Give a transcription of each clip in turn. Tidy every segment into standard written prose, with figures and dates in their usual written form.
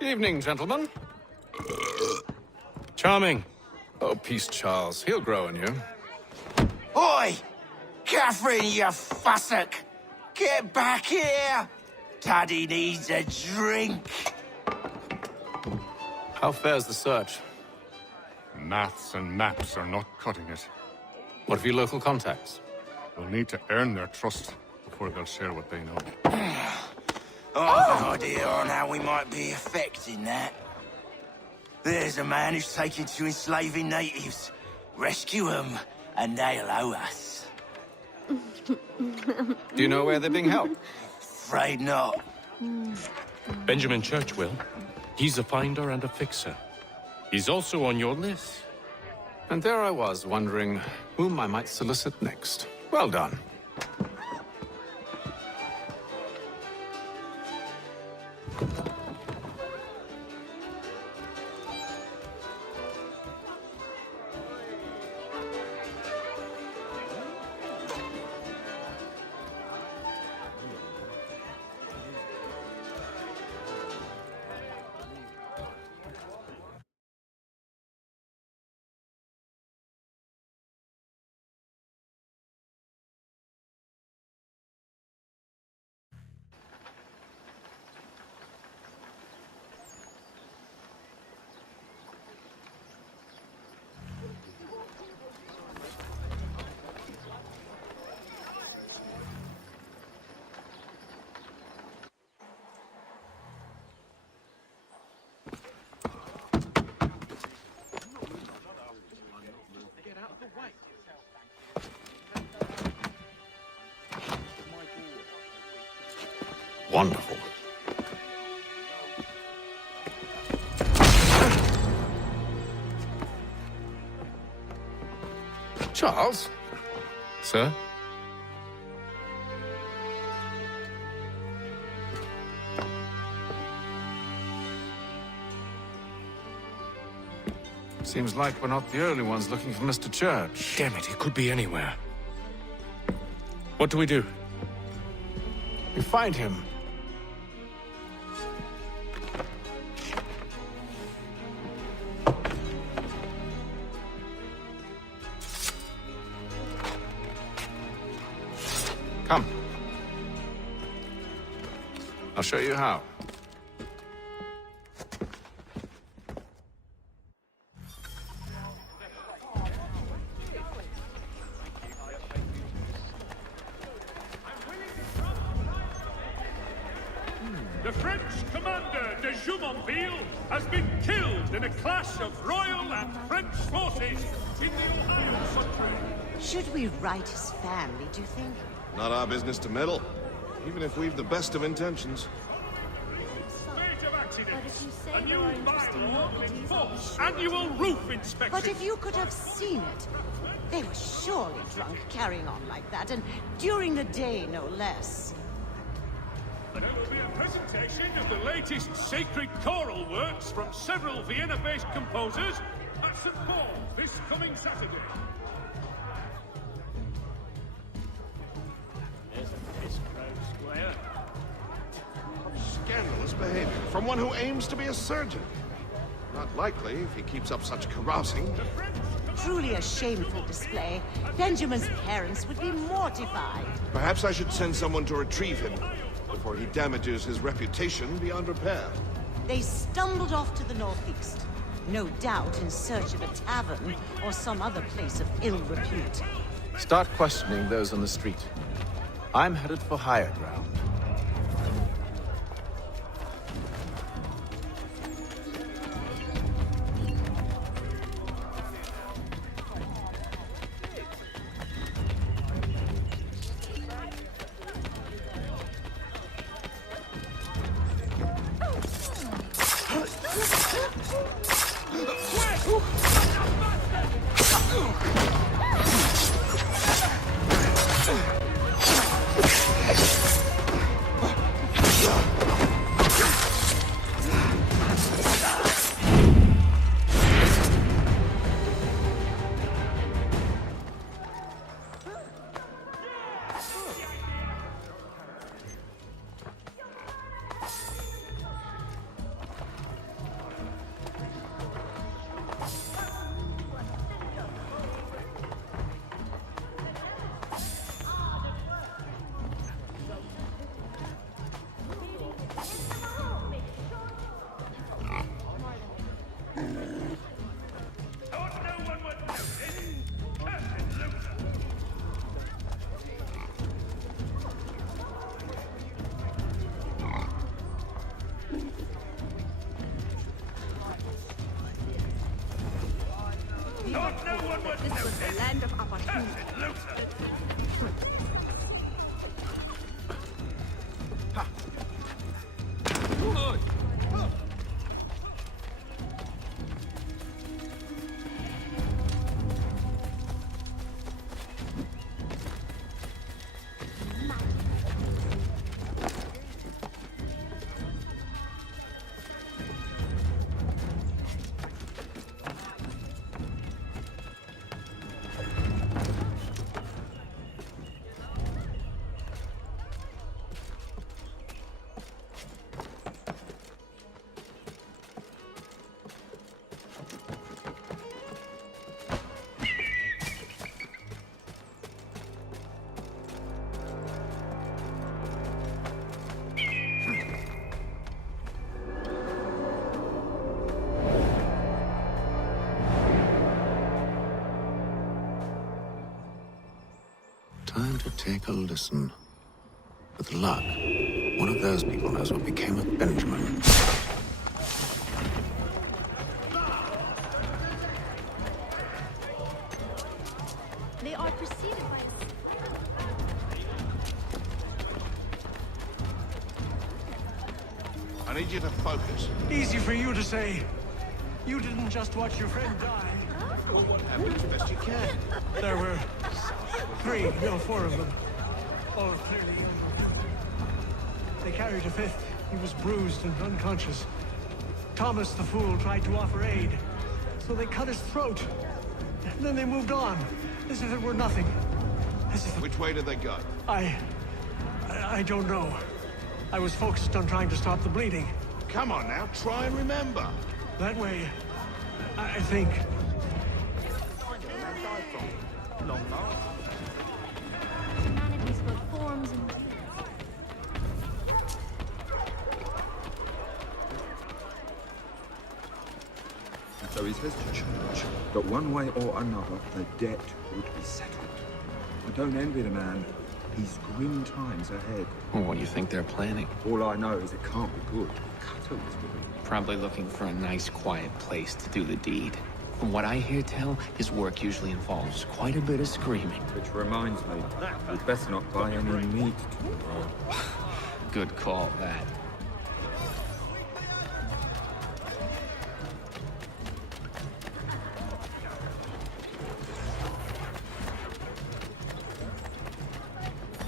Evening, gentlemen. Charming. Oh, peace, Charles. He'll grow on you. Oi! Catherine, you fussock! Get back here! Daddy needs a drink. How fares the search? Maths and maps are not cutting it. What of your local contacts? We'll need to earn their trust before they'll share what they know. I've an idea on how we might be affecting that. There's a man who's taken to enslaving natives. Rescue them, and they'll owe us. Do you know where they're being held? Afraid not. Benjamin Church will. He's a finder and a fixer. He's also on your list. And there I was, wondering whom I might solicit next. Well done. Wonderful. Charles? Sir? Seems like we're not the only ones looking for Mr. Church. Damn it, he could be anywhere. What do we do? You find him. Come. I'll show you how. The French commander de Jumonville has been killed in a clash of royal and French forces in the Ohio country. Should we write his family, do you think? Not our business to meddle, even if we've the best of intentions. Spate of accidents. But if you say A new there are interesting bylaw will novelties, enforce annual roof inspection. But if you could have seen it, they were surely drunk carrying on like that, and during the day, no less. There will be a presentation of the latest sacred choral works from several Vienna-based composers at St. Paul's this coming Saturday. There's a piss crowd, Squire. Scandalous behavior from one who aims to be a surgeon. Not likely if he keeps up such carousing. Truly a shameful display. Benjamin's parents would be mortified. Perhaps I should send someone to retrieve him before he damages his reputation beyond repair. They stumbled off to the northeast, no doubt in search of a tavern or some other place of ill repute. Start questioning those on the street. I'm headed for higher ground. Forward, This was the land of opportunity. Time to take a listen. With luck, one of those people knows what became of Benjamin. They are preceded by I need you to focus. Easy for you to say. You didn't just watch your friend die. What happened as best you can. There were four of them. All clearly young. They carried a fifth. He was bruised and unconscious. Thomas the Fool tried to offer aid, so they cut his throat. And then they moved on, as if it were nothing. As if Which way did they go? I don't know. I was focused on trying to stop the bleeding. Come on now, try and remember. That way, I think. humanity's both forms and So he says to Church that one way or another the debt would be settled. I don't envy the man. He's grim times ahead. Well, what do you think they're planning? All I know is it can't be good. Cutter was good. Probably looking for a nice, quiet place to do the deed. From what I hear tell, his work usually involves quite a bit of screaming. Which reminds me, we'd best not buy any meat tomorrow. Good call, that.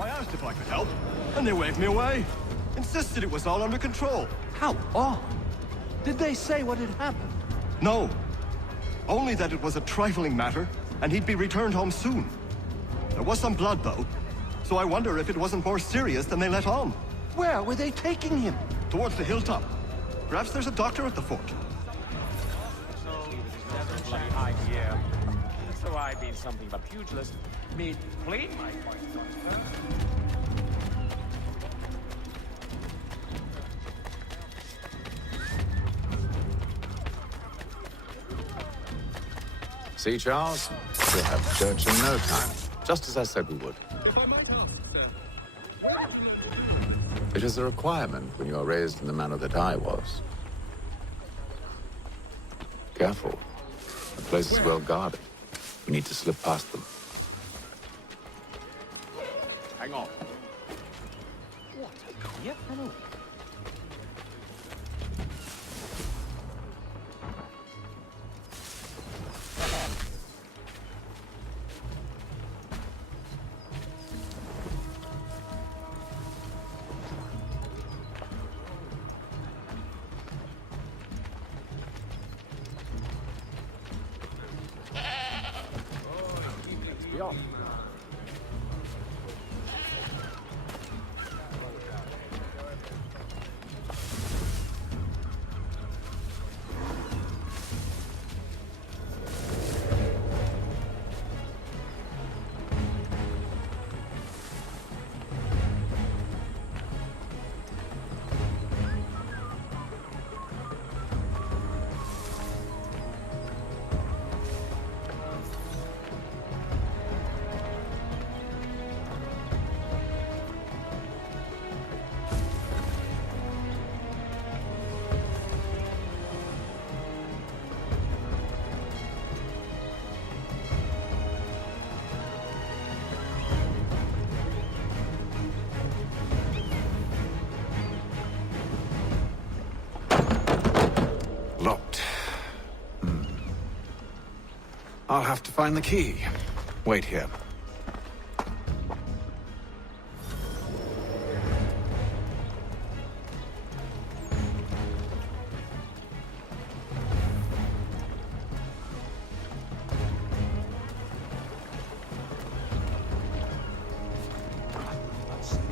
I asked if I could help, and they waved me away. Insisted it was all under control. How odd. Did they say what had happened? No. Only that it was a trifling matter, and he'd be returned home soon. There was some blood, though, so I wonder if it wasn't more serious than they let on. Where were they taking him? Towards the hilltop. Perhaps there's a doctor at the fort. idea. So I've been something but pugilist. Made plain my point. See, Charles? We'll have church in no time. Just as I said we would. It is a requirement when you are raised in the manner that I was. Careful. The place is well guarded. We need to slip past them. Hang on. What a queer fellow. I'll have to find the key. Wait here.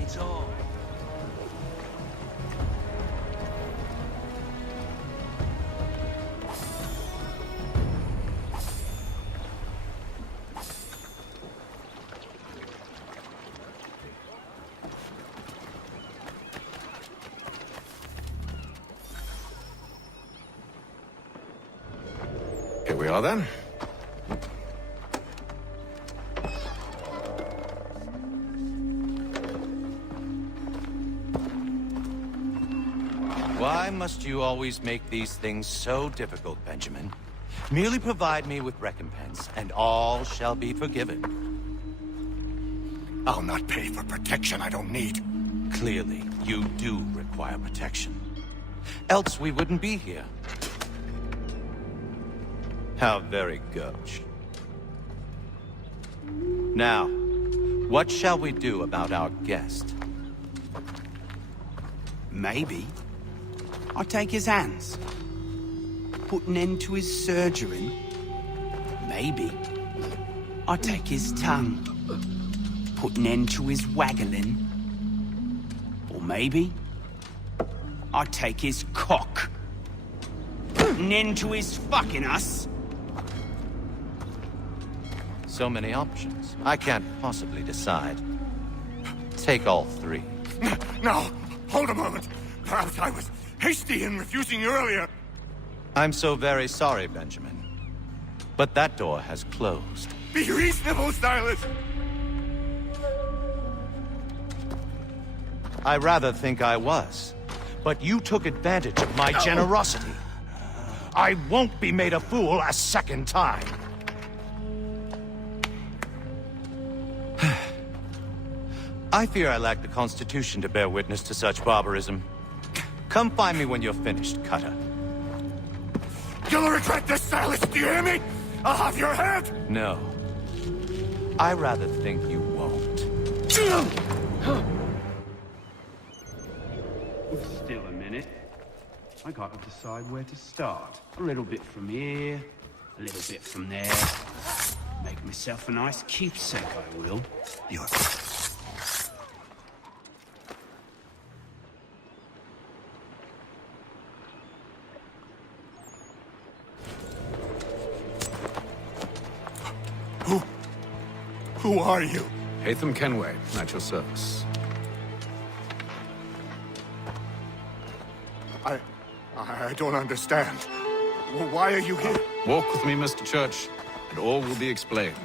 It's all. Here we are then. Why must you always make these things so difficult, Benjamin? Merely provide me with recompense, and all shall be forgiven. I'll not pay for protection I don't need. Clearly, you do require protection. Else we wouldn't be here. How very gauche. Now, what shall we do about our guest? Maybe I'll take his hands. Put an end to his surgery. Maybe I'll take his tongue. Put an end to his waggling. Or maybe I'll take his cock. Put an end to his fucking us. So many options. I can't possibly decide. Take all three. No, hold a moment. Perhaps I was hasty in refusing you earlier. I'm so very sorry, Benjamin. But that door has closed. Be reasonable, Silas. I rather think I was. But you took advantage of my generosity. I won't be made a fool a second time. I fear I lack the constitution to bear witness to such barbarism. Come find me when you're finished, Cutter. You'll regret this, Silas, do you hear me? I'll have your head! No. I rather think you won't. Still a minute. I gotta decide where to start. A little bit from here, a little bit from there. Make myself a nice keepsake, I will. You're... Who are you? Hatham Kenway, at your service. I don't understand. Why are you here? Walk with me, Mr. Church, and all will be explained.